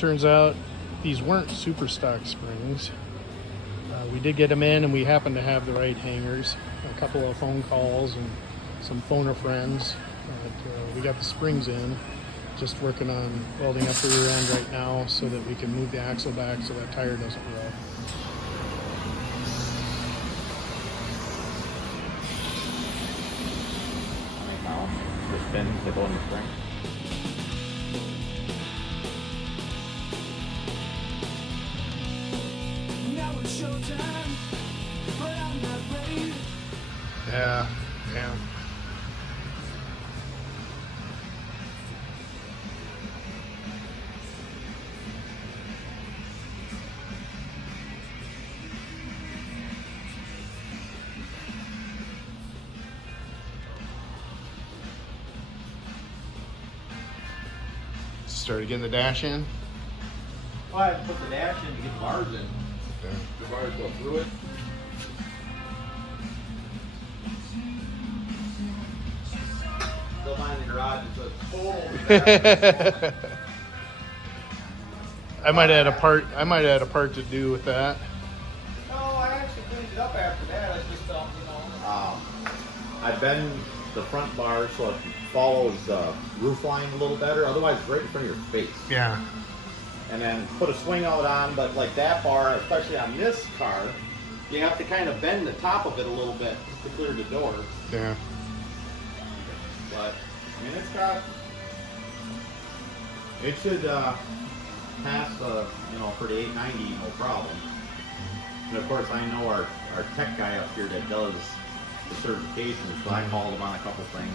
turns out these weren't super stock springs. We did get them in, and we happened to have the right hangers. A couple of phone calls and some phoner friends. We got the springs in. Just working on welding up the rear end right now so that we can move the axle back so that tire doesn't roll. The spins that go in the spring. Now it's showtime, but I'm not ready. Yeah. Started getting the dash in. Well, I have to put the dash in to get the bars in. Yeah. The bars go through it. Still mine in the garage. It's a total. I might add a part to do with that. No, I actually cleaned it up after that. I just don't, I bend the front bar so it follows the roof line a little better. Otherwise, it's right in front of your face. Yeah. And then put a swing out on, but like that bar, especially on this car, you have to kind of bend the top of it a little bit to clear the door. Yeah. But I mean, it should pass for the 890 no problem. And of course, I know our tech guy up here that does the certifications, so I called him on a couple things.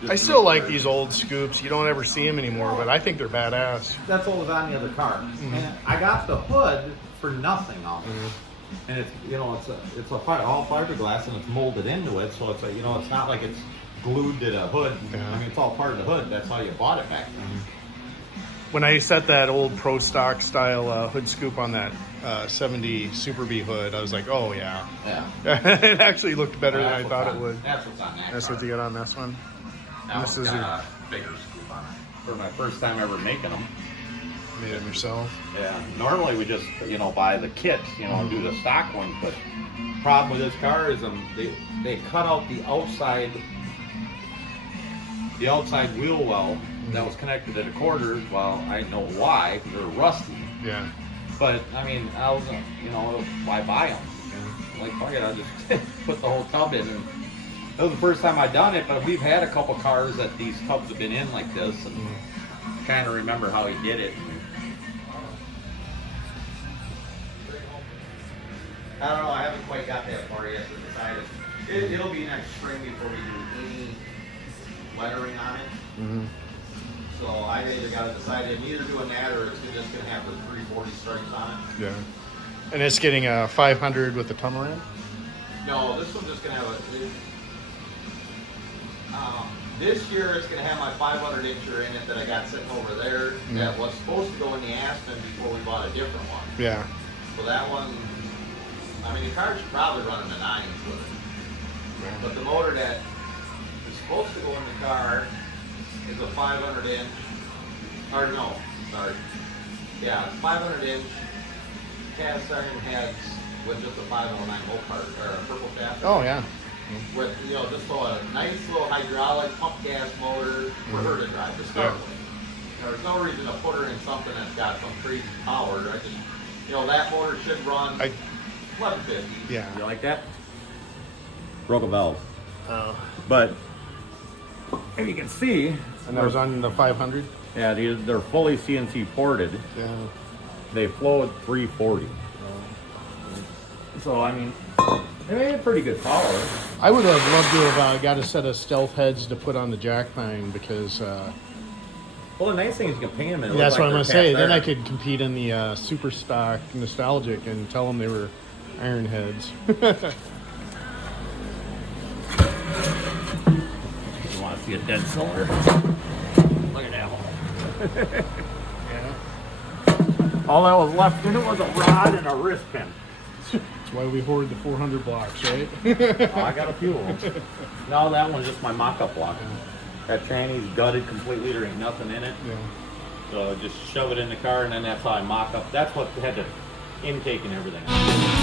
And I still like these old scoops. You don't ever see them anymore, but I think they're badass. That's what was on the other car. Mm-hmm. And I got the hood for nothing on it. Mm-hmm. And it's all fiberglass and it's molded into it, so it's it's not like it's glued to the hood. Yeah. I mean, it's all part of the hood. That's how you bought it back then. When I set that old Pro Stock style hood scoop on that 70 Super B hood, I was like, oh yeah. Yeah. It actually looked better than I That's thought what's it would. That's what's on that That's car. what you got on this one. That This one's is got a bigger scoop on it. For my first time ever making them. Made them yourself. Yeah. Normally we just buy the kit, and do the stock ones, but problem with this car is they cut out the outside wheel well that was connected to the quarters. Well, I know why, because they're rusty. Yeah. But I mean, I was, why buy them? Like, fuck it, I just put the whole tub in. And that was the first time I done it, but we've had a couple cars that these tubs have been in like this, and kind of remember how he did it. I don't know, I haven't quite got that far yet to decide. It'll be next spring before we do any lettering on it. Mm-hmm. So I either got to decide I'm either doing that or it's just going to have the 340 stripes on it. Yeah. And it's getting a 500 with the Tumaran? No, this one's just going to have this year it's going to have my 500 incher in it that I got sitting over there that was supposed to go in the Aspen before we bought a different one. Yeah. So that one, I mean, the car should probably run in the 9s with it. Yeah. But the motor that is supposed to go in the car is a 500 inch, or no, sorry. Yeah, it's 500 inch cast iron heads with just a 509 Mopar, or a purple shaft. Oh, yeah. With, just a nice little hydraulic pump gas motor for her to drive to start with. There's no reason to put her in something that's got some crazy power. I just, that motor should run 1150. Yeah. You like that? Broke a valve. Oh. But if you can see, And that was on the 500? yeah, they're fully CNC ported. Yeah. They flow at 340. So I mean, they made pretty good power. I would have loved to have got a set of stealth heads to put on the jack thing because Well, the nice thing is you can paint them. And that's what I'm going to say. Then I could compete in the super stock nostalgic and tell them they were iron heads. You want to see a dead cylinder? Look at that one. Yeah. All that was left in it was a rod and a wrist pin. That's why we hoard the 400 blocks, right? Oh, I got a few of them. No, that one's just my mock-up block. That tranny's gutted completely. There ain't nothing in it. Yeah. So just shove it in the car, and then that's how I mock up. That's what had the intake and everything.